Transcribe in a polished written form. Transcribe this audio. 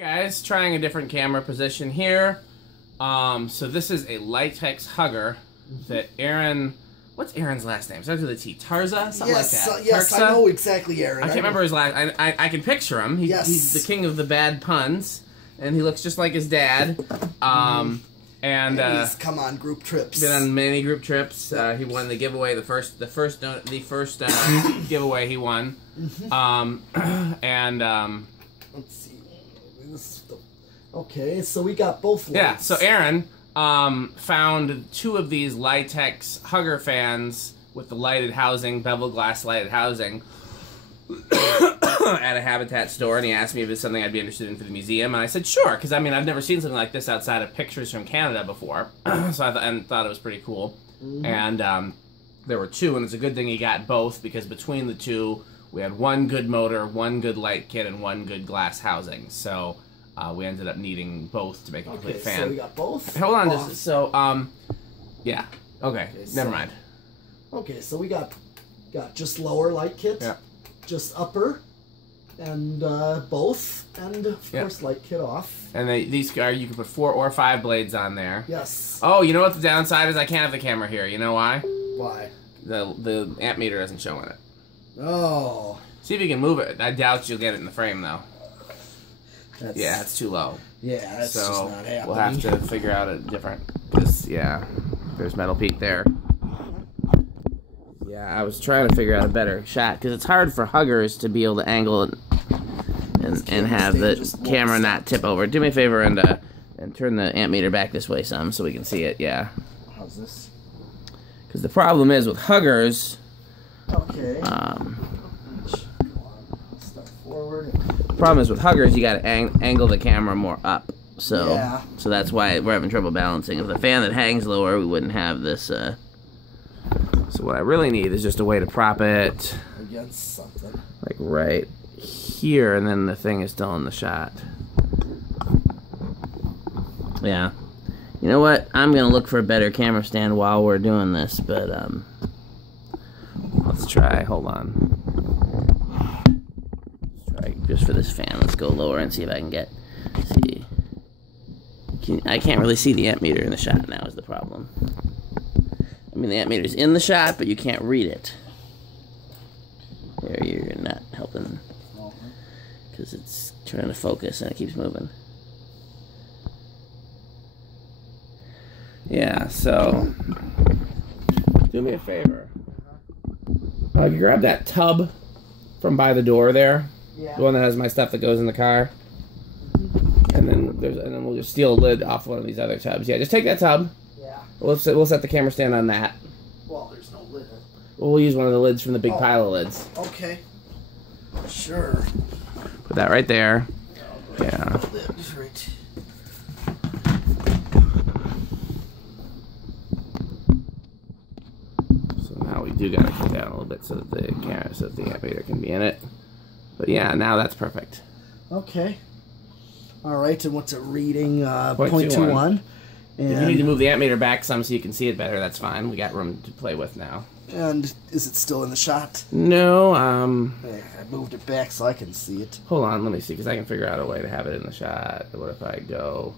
Guys, trying a different camera position here. So this is a Litex hugger that Aaron, what's Aaron's last name? Starts with a T. Tarza? Something like that. Yes, Tarza? I know exactly Aaron. I can't remember his last. I can picture him. He's the king of the bad puns, and he looks just like his dad. And he's come on group trips. Been on many group trips. He won the giveaway. The first giveaway he won. Let's see. Okay, so we got both lights. Yeah, so Aaron found two of these Litex hugger fans with the lighted housing, beveled glass lighted housing, at a Habitat store, and he asked me if it's something I'd be interested in for the museum, and I said sure, because I mean I've never seen something like this outside of pictures from Canada before, so I thought it was pretty cool. And there were two, and it's a good thing he got both, because between the two we had one good motor, one good light kit, and one good glass housing. So we ended up needing both to make a complete fan. So we got both? Hold on, yeah. Okay, never mind. Okay, so we got just lower light kit, yeah, just upper, and both, and of course light kit off. And these are, you can put 4 or 5 blades on there. Yes. Oh, you know what the downside is? I can't have the camera here. You know why? Why? The amp meter doesn't show in it. Oh. See if you can move it. I doubt you'll get it in the frame though. Yeah, it's too low. Yeah, that's just not happening. We'll have to figure out a different, because, yeah, there's Metal Peak there. Yeah, I was trying to figure out a better shot, because it's hard for huggers to be able to angle it and have the camera not tip over. Do me a favor and turn the amp meter back this way some so we can see it, yeah. How's this? Because the problem is with huggers... Okay. The problem is with huggers, you got to angle the camera more up. So, so that's why we're having trouble balancing. If the fan that hangs lower, we wouldn't have this. So what I really need is just a way to prop it against something, like right here, and then the thing is still in the shot. Yeah. You know what? I'm gonna look for a better camera stand while we're doing this, but let's try. Hold on. Just for this fan, let's go lower and see if I can get. I can't really see the amp meter in the shot now is the problem. I mean, the amp meter's in the shot, but you can't read it. There, you're not helping, because it's trying to focus and it keeps moving. Yeah, so do me a favor. You grab that tub from by the door there. Yeah. The one that has my stuff that goes in the car. And then we'll just steal a lid off one of these other tubs. Yeah, just take that tub. Yeah. We'll set the camera stand on that. Well, there's no lid. Well, we'll use one of the lids from the big pile of lids. Okay. Sure. Put that right there. Yeah. Right. So now we do gotta come down a little bit so that the amp meter can be in it. But yeah, now that's perfect. Okay. All right, and what's it reading? 0.21. If you need to move the amp meter back some so you can see it better, that's fine. We got room to play with now. And is it still in the shot? No, I moved it back so I can see it. Hold on, let me see, because I can figure out a way to have it in the shot. What if I go...